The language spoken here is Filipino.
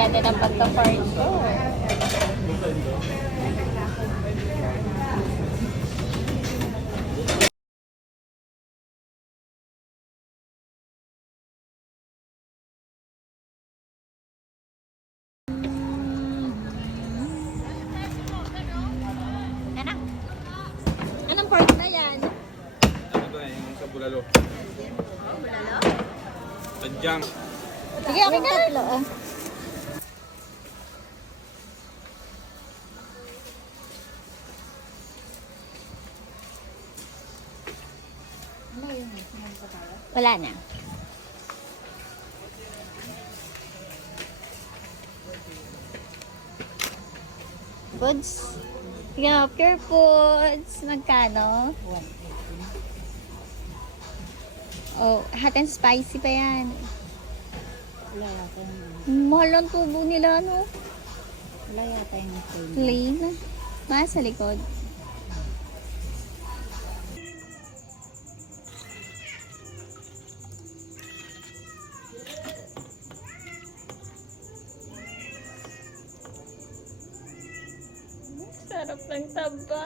ganda ng pagka-park ko. Anong park na yan? Ano to eh, yung sa Bulalo. Oh, bulalo? Tadyang. Sige, okay ka na. Wala na. Foods? Yeah, Pure Foods. Magkano? Oh, hot and spicy pa yan. Wala yata yung, Mahal ang tubo nila, no? wala yata yung plain. Plain. Mas sa likod. Sarap ng taba.